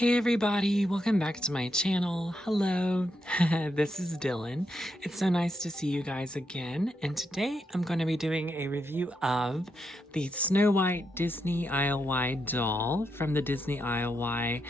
Hey everybody, welcome back to my channel. Hello, this is Dylan. It's so nice to see you guys again. And today I'm going to be doing a review of the Snow White Disney IOI doll from the Disney IOI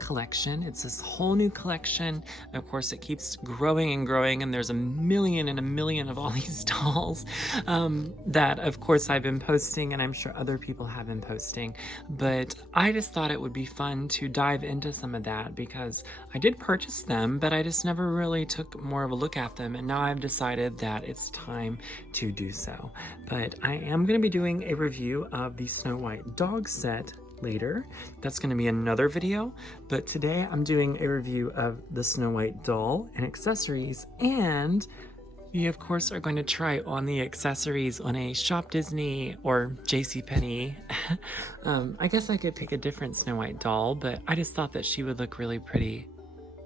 collection. It's this whole new collection. Of course, it keeps growing and growing, and there's a million and a million of all these dolls that, of course, I've been posting, and I'm sure other people have been posting. But I just thought it would be fun to dive into some of that because I did purchase them, but I just never really took more of a look at them, and now I've decided that it's time to do so. But I am going to be doing a review of the Snow White dog set later. That's going to be another video, but today I'm doing a review of the Snow White doll and accessories, and we of course are going to try on the accessories on a Shop Disney or JCPenney. I guess I could pick a different Snow White doll, but I just thought that she would look really pretty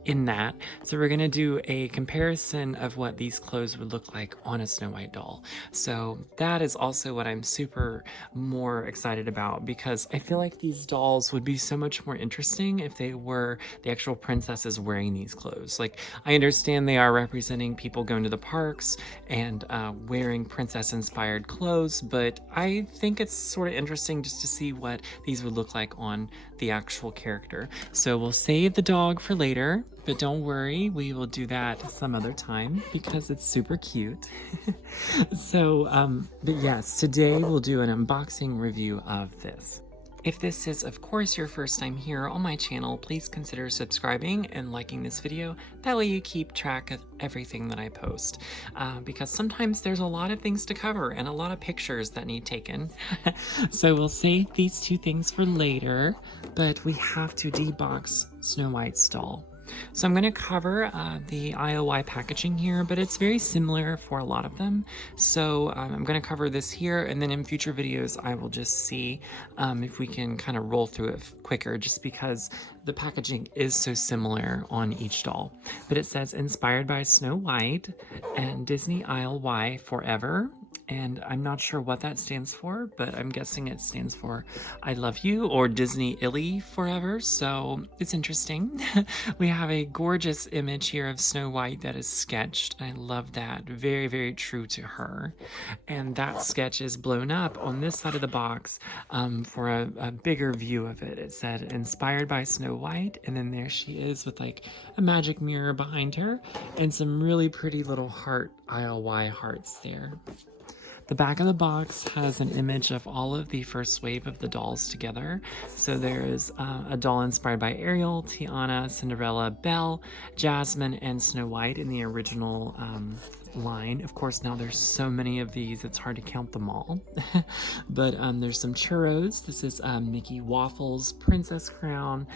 in that. So we're going to do a comparison of what these clothes would look like on a Snow White doll. So that is also what I'm super more excited about, because I feel like these dolls would be so much more interesting if they were the actual princesses wearing these clothes. Like, I understand they are representing people going to the parks and wearing princess inspired clothes, but I think it's sort of interesting just to see what these would look like on the actual character. So we'll save the dog for later, but don't worry, we will do that some other time because it's super cute. But yes, today we'll do an unboxing review of this. If this is, of course, your first time here on my channel, please consider subscribing and liking this video. That way you keep track of everything that I post, because sometimes there's a lot of things to cover and a lot of pictures that need taken. So we'll save these two things for later, but we have to debox Snow White's doll. So I'm going to cover the IOI packaging here, but it's very similar for a lot of them. So I'm going to cover this here, and then in future videos I will just see if we can kind of roll through it quicker, just because the packaging is so similar on each doll. But it says inspired by Snow White and Disney IOI Forever. And I'm not sure what that stands for, but I'm guessing it stands for I love you, or Disney Illy Forever, so it's interesting. We have a gorgeous image here of Snow White that is sketched. I love that. Very, very true to her. And that sketch is blown up on this side of the box for a bigger view of it. It said inspired by Snow White, and then there she is with like a magic mirror behind her and some really pretty little heart IOI hearts there. The back of the box has an image of all of the first wave of the dolls together. So there is a doll inspired by Ariel, Tiana, Cinderella, Belle, Jasmine, and Snow White in the original line. Of course, now there's so many of these, it's hard to count them all. But there's some churros. This is Mickey Waffles, Princess Crown,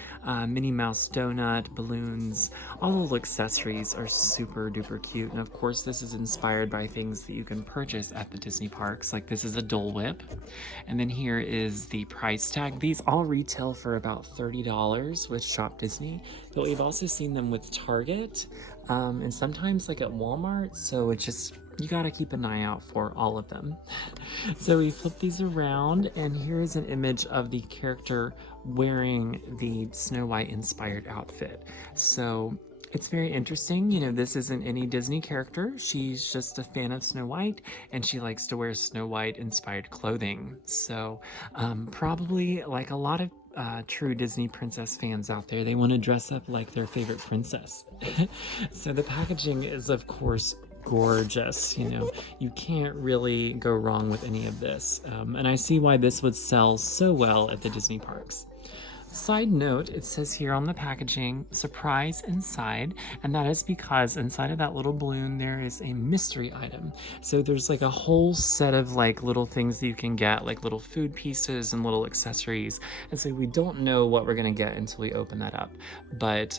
Minnie Mouse Donut, balloons. All the little accessories are super duper cute. And of course, this is inspired by things that you can purchase at the Disney parks. Like, this is a Dole Whip. And then here is the price tag. These all retail for about $30 with Shop Disney, but we've also seen them with Target and sometimes like at Walmart. So it's just, you gotta keep an eye out for all of them. So we flip these around, and here is an image of the character wearing the Snow White inspired outfit. So it's very interesting. You know, this isn't any Disney character. She's just a fan of Snow White, and she likes to wear Snow White inspired clothing. So probably like a lot of true Disney princess fans out there, they want to dress up like their favorite princess. So the packaging is, of course, gorgeous. You know, you can't really go wrong with any of this. And I see why this would sell so well at the Disney parks. Side note, it says here on the packaging, surprise inside, and that is because inside of that little balloon there is a mystery item. So there's like a whole set of like little things that you can get, like little food pieces and little accessories, and so we don't know what we're gonna get until we open that up, but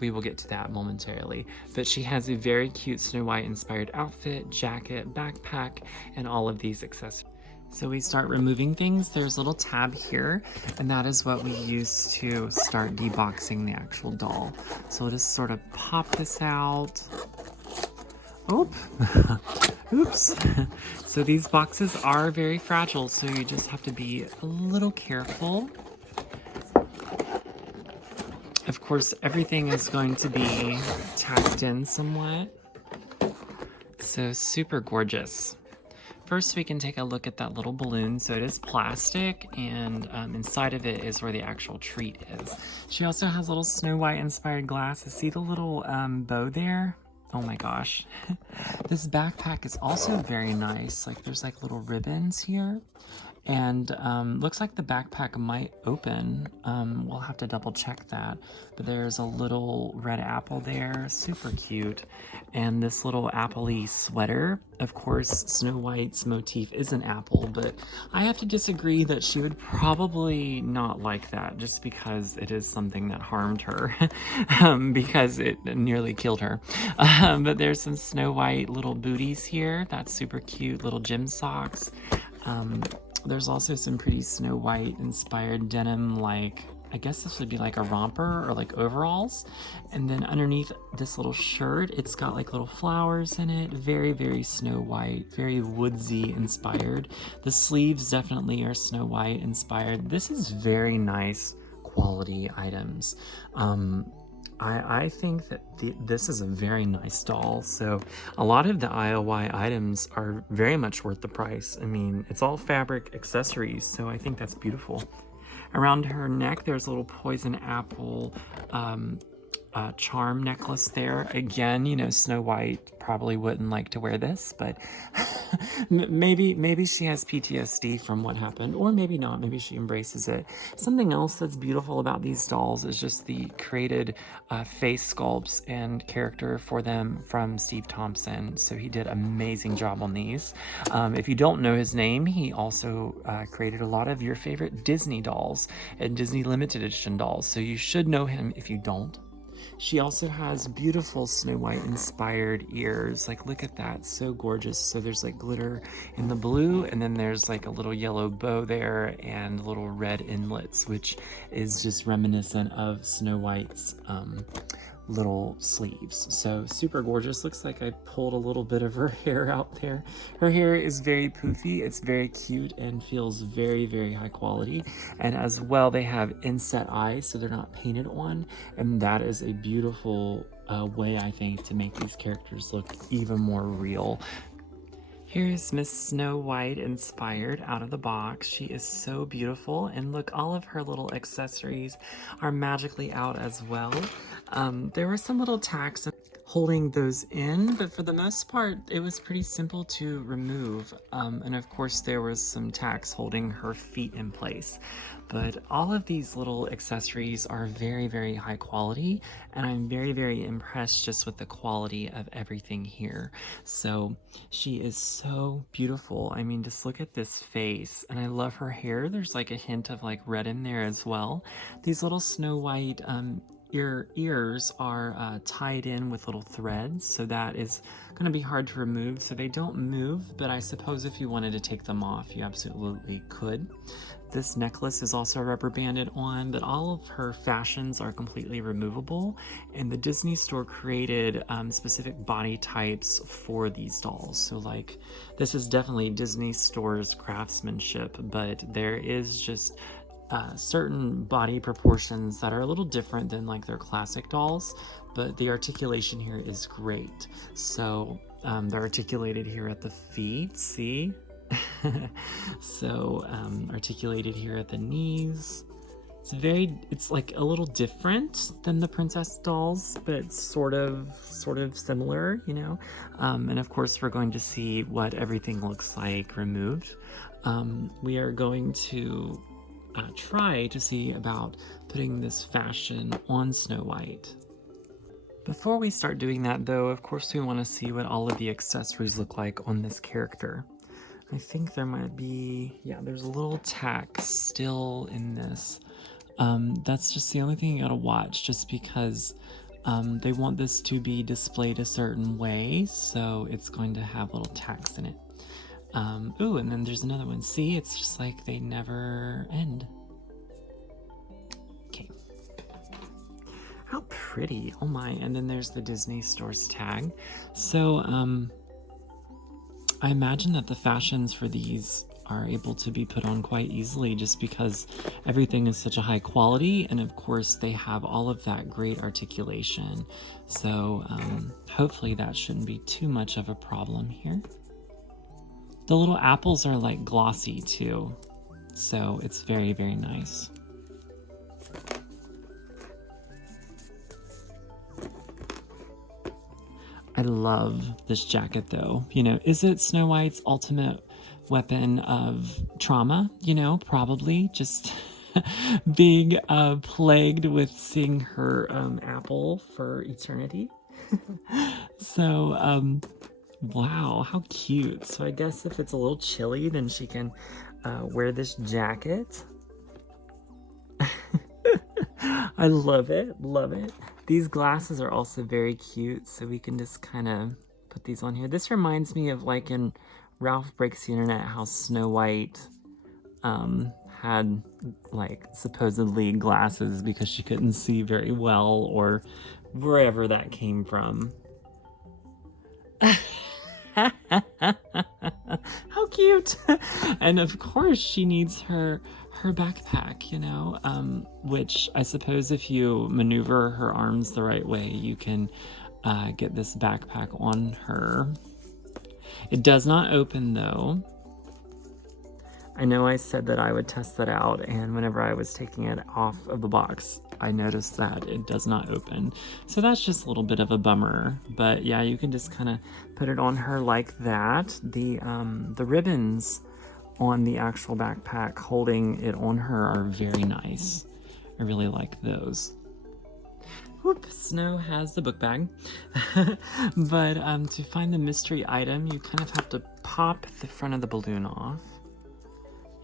we will get to that momentarily. But she has a very cute Snow White inspired outfit, jacket, backpack, and all of these accessories. So we start removing things. There's a little tab here, and that is what we use to start deboxing the actual doll. So we'll just sort of pop this out. Oop. Oops. So these boxes are very fragile, so you just have to be a little careful. Of course, everything is going to be tacked in somewhat. So super gorgeous. First, we can take a look at that little balloon. So it is plastic, and inside of it is where the actual treat is. She also has little Snow White inspired glasses. See the little bow there? Oh my gosh. This backpack is also very nice. Like there's like little ribbons here. And looks like the backpack might open. We'll have to double check that. But there's a little red apple there, super cute. And this little apple-y sweater. Of course, Snow White's motif is an apple, but I have to disagree that she would probably not like that just because it is something that harmed her, because it nearly killed her. But there's some Snow White little booties here. That's super cute, little gym socks. There's also some pretty Snow White inspired denim, like I guess this would be like a romper or like overalls. And then underneath this little shirt, it's got like little flowers in it. Very, very Snow White, very woodsy inspired. The sleeves definitely are Snow White inspired. This is very nice quality items. I think that this is a very nice doll. So a lot of the IOI items are very much worth the price. I mean, it's all fabric accessories, so I think that's beautiful. Around her neck, there's a little poison apple charm necklace there. Again, you know, Snow White probably wouldn't like to wear this, but maybe she has PTSD from what happened, or maybe not. Maybe she embraces it. Something else that's beautiful about these dolls is just the created face sculpts and character for them from Steve Thompson. So he did an amazing job on these. If you don't know his name, he also created a lot of your favorite Disney dolls and Disney limited edition dolls. So you should know him if you don't. She also has beautiful Snow White inspired ears. Like, look at that, so gorgeous. So there's like glitter in the blue, and then there's like a little yellow bow there and little red inlets, which is just reminiscent of Snow White's little sleeves. So super gorgeous. Looks like I pulled a little bit of her hair out there. Her hair is very poofy. It's very cute and feels very, very high quality. And as well, they have inset eyes, so they're not painted on. And that is a beautiful way, I think, to make these characters look even more real. Here's Miss Snow White inspired out of the box. She is so beautiful, and look, all of her little accessories are magically out as well. There were some little tacks holding those in, but for the most part, it was pretty simple to remove. And of course, there was some tacks holding her feet in place. But all of these little accessories are very, very high quality, and I'm very, very impressed just with the quality of everything here. So she is so beautiful. I mean, just look at this face, and I love her hair. There's like a hint of like red in there as well. These little Snow White ears are tied in with little threads, so that is going to be hard to remove. So they don't move, but I suppose if you wanted to take them off, you absolutely could. This necklace is also rubber banded on, but all of her fashions are completely removable, and the Disney store created specific body types for these dolls. So like, this is definitely Disney store's craftsmanship, but there is just certain body proportions that are a little different than like their classic dolls, but the articulation here is great. So they're articulated here at the feet, see? So articulated here at the knees. It's like a little different than the princess dolls, but it's sort of similar, you know. And of course, we're going to see what everything looks like removed. We are going to try to see about putting this fashion on Snow White. Before we start doing that though, of course we want to see what all of the accessories look like on this character. I think there might be, yeah, there's a little tack still in this. That's just the only thing you gotta watch, just because they want this to be displayed a certain way, so it's going to have little tacks in it. Ooh, and then there's another one. See, it's just like they never end. Okay. How pretty. Oh my. And then there's the Disney Store's tag. So, I imagine that the fashions for these are able to be put on quite easily just because everything is such a high quality, and of course they have all of that great articulation. So hopefully that shouldn't be too much of a problem here. The little apples are like glossy too, so it's very, very nice. I love this jacket though. You know, is it Snow White's ultimate weapon of trauma? You know, probably just being plagued with seeing her apple for eternity. So, wow, how cute. So I guess if it's a little chilly, then she can wear this jacket. I love it, love it. These glasses are also very cute, so we can just kind of put these on here. This reminds me of like in Ralph Breaks the Internet, how Snow White had like supposedly glasses because she couldn't see very well, or wherever that came from. How cute. And of course she needs her backpack, you know, which I suppose if you maneuver her arms the right way, you can get this backpack on her. It does not open though. I know I said that I would test that out, and whenever I was taking it off of the box, I noticed that it does not open. So that's just a little bit of a bummer. But yeah, you can just kind of put it on her like that. The ribbons on the actual backpack holding it on her are very nice. I really like those. Whoop, Snow has the book bag. But to find the mystery item, you kind of have to pop the front of the balloon off.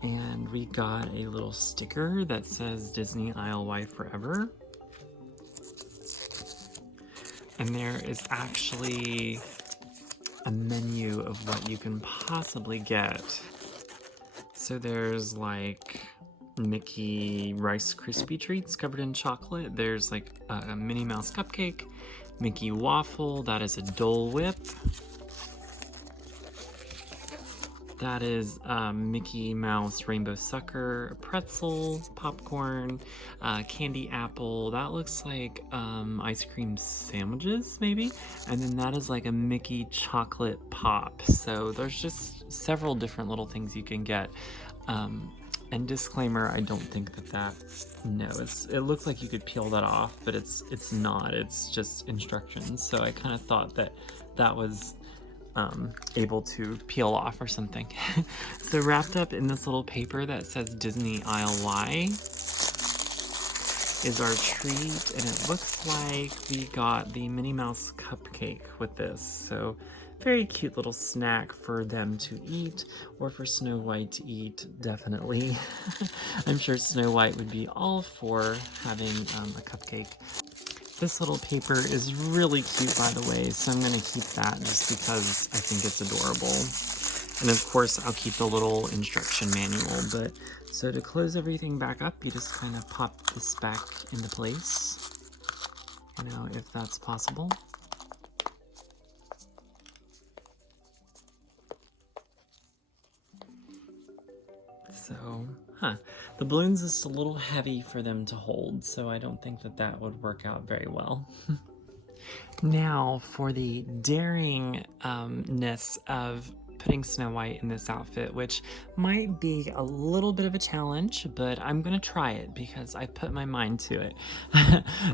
And we got a little sticker that says Disney ILY Forever. And there is actually a menu of what you can possibly get. So there's like Mickey Rice Krispie treats covered in chocolate. There's like a Minnie Mouse cupcake, Mickey waffle, that is a Dole Whip. That is Mickey Mouse Rainbow Sucker, a pretzel, popcorn, candy apple. That looks like ice cream sandwiches, maybe. And then that is like a Mickey chocolate pop. So there's just several different little things you can get. And disclaimer, I don't think that no, it looks like you could peel that off, but it's not. It's just instructions. So I kind of thought that was able to peel off or something. So wrapped up in this little paper that says Disney ILY is our treat, and it looks like we got the Minnie Mouse cupcake with this. So very cute little snack for them to eat, or for Snow White to eat, definitely. I'm sure Snow White would be all for having a cupcake. This little paper is really cute, by the way, so I'm going to keep that just because I think it's adorable. And of course, I'll keep the little instruction manual. But so to close everything back up, you just kind of pop this back into place, you know, if that's possible. So, the balloon's just a little heavy for them to hold, so I don't think that would work out very well. Now, for the daringness of putting Snow White in this outfit, which might be a little bit of a challenge, but I'm gonna try it because I put my mind to it.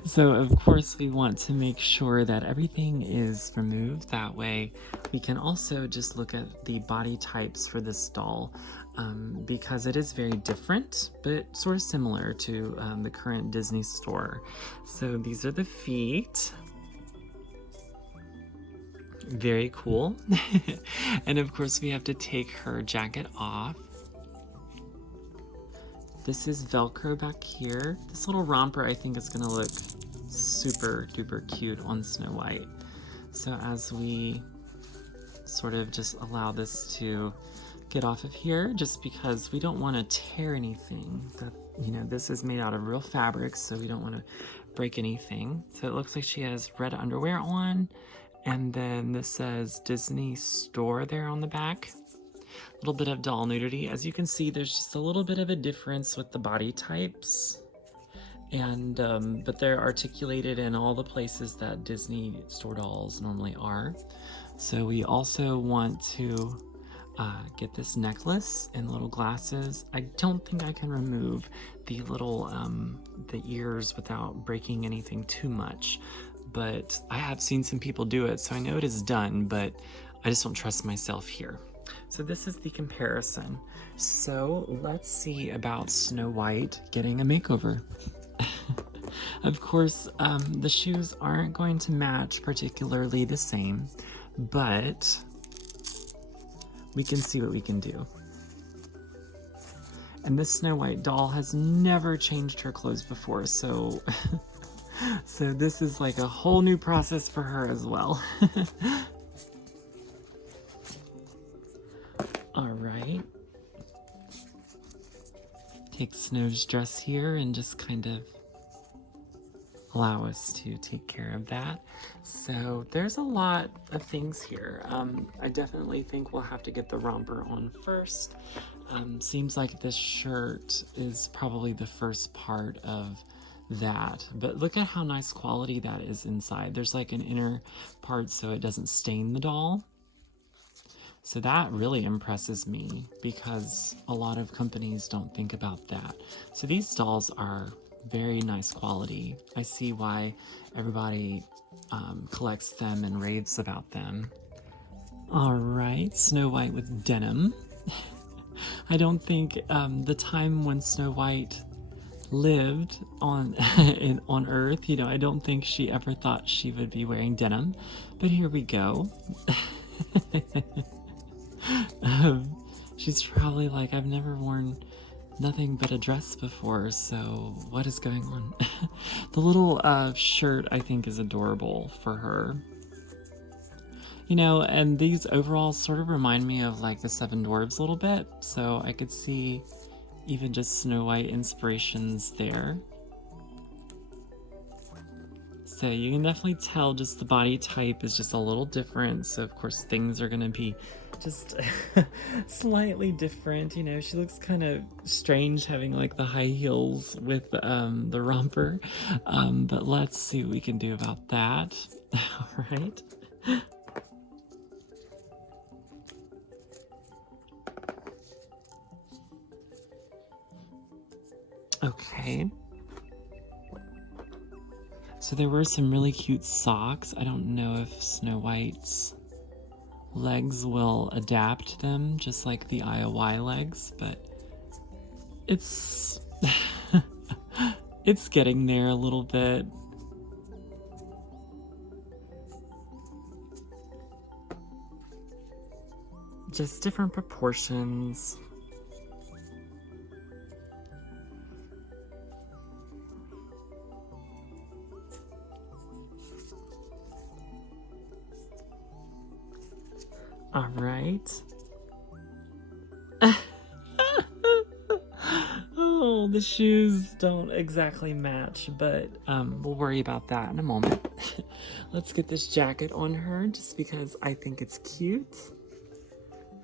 So of course we want to make sure that everything is removed. That way we can also just look at the body types for this doll, because it is very different, but sort of similar to the current Disney store. So these are the feet. Very cool. And of course we have to take her jacket off. This is Velcro back here. This little romper I think is gonna look super duper cute on Snow White. So as we sort of just allow this to get off of here, just because we don't want to tear anything. That, you know, this is made out of real fabric, so we don't want to break anything. So it looks like she has red underwear on. And then this says Disney Store there on the back. little bit of doll nudity. As you can see, there's just a little bit of a difference with the body types, and but they're articulated in all the places that Disney store dolls normally are. So we also want to get this necklace and little glasses. I don't think I can remove the little the ears without breaking anything too much, but I have seen some people do it, so I know it is done, but I just don't trust myself here. So this is the comparison. So let's see about Snow White getting a makeover. Of course, the shoes aren't going to match particularly the same, but we can see what we can do. And this Snow White doll has never changed her clothes before, so so this is like a whole new process for her as well. All right. Take Snow's dress here and just kind of allow us to take care of that. So there's a lot of things here. I definitely think we'll have to get the romper on first. Seems like this shirt is probably the first part of that, but look at how nice quality that is inside. There's like an inner part so it doesn't stain the doll. So that really impresses me because a lot of companies don't think about that. So these dolls are very nice quality. I see why everybody collects them and raves about them. All right, Snow White with denim. I don't think the time when Snow White lived on on Earth, you know, I don't think she ever thought she would be wearing denim, but here we go. She's probably like, I've never worn nothing but a dress before, so what is going on? The little shirt I think is adorable for her. You know, and these overalls sort of remind me of like the Seven Dwarfs a little bit, so I could see even just Snow White inspirations there. So you can definitely tell just the body type is just a little different, so of course things are gonna be just slightly different. You know, she looks kind of strange having like the high heels with the romper, but let's see what we can do about that. All right. Okay. So there were some really cute socks. I don't know if Snow White's legs will adapt to them, just like the IOI legs, but it's it's getting there a little bit. Just different proportions. All right. Oh, the shoes don't exactly match, but we'll worry about that in a moment. Let's get this jacket on her just because I think it's cute.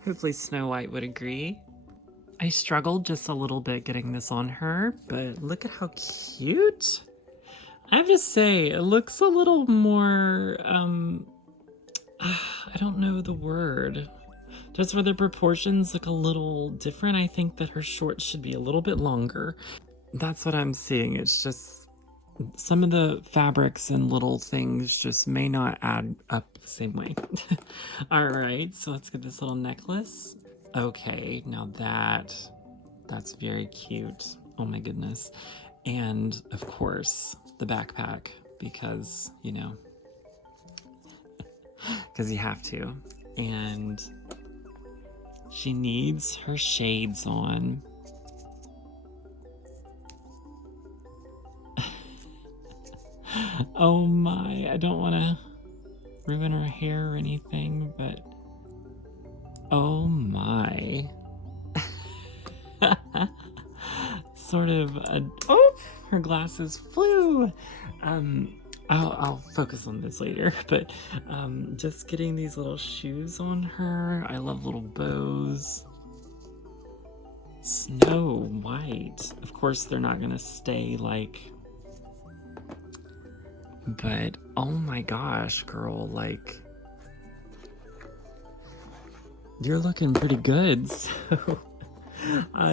Hopefully Snow White would agree. I struggled just a little bit getting this on her, but look at how cute. I have to say, it looks a little more, I don't know the word. Just where the proportions look a little different. I think that her shorts should be a little bit longer. That's what I'm seeing. It's just some of the fabrics and little things just may not add up the same way. All right, so let's get this little necklace. Okay, now that's very cute. Oh my goodness. And of course, the backpack, because, you know, because you have to. And she needs her shades on. Oh my, I don't want to ruin her hair or anything, but oh my. Sort of oh, her glasses flew. I'll focus on this later, but just getting these little shoes on her. I love little bows. Snow White. Of course, they're not gonna stay like, but oh my gosh, girl, like, you're looking pretty good. So,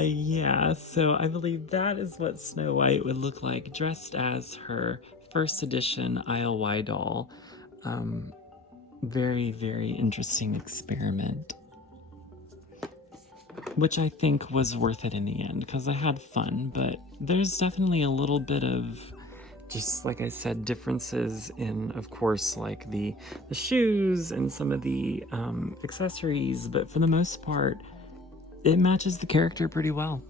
yeah, so I believe that is what Snow White would look like dressed as her first edition ILY doll. Very, very interesting experiment, which I think was worth it in the end because I had fun, but there's definitely a little bit of, just like I said, differences in, of course, like the shoes and some of the accessories, but for the most part, it matches the character pretty well.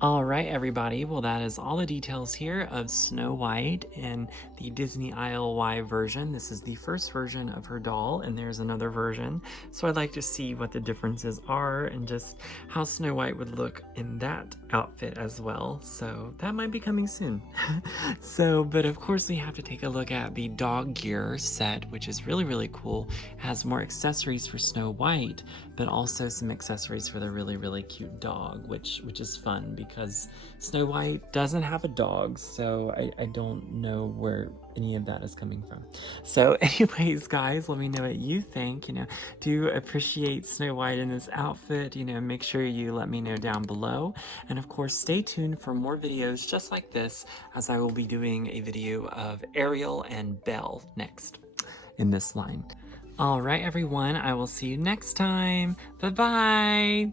All right, everybody. Well, that is all the details here of Snow White in the Disney ILY version. This is the first version of her doll, and there's another version. So I'd like to see what the differences are and just how Snow White would look in that outfit as well. So that might be coming soon. But of course we have to take a look at the dog gear set, which is really, really cool. It has more accessories for Snow White, but also some accessories for the really, really cute dog, which is fun because Snow White doesn't have a dog, so I don't know where any of that is coming from. So anyways, guys, let me know what you think. Do you appreciate Snow White in this outfit? Make sure you let me know down below. And of course, stay tuned for more videos just like this, as I will be doing a video of Ariel and Belle next in this line. All right, everyone, I will see you next time. Bye-bye.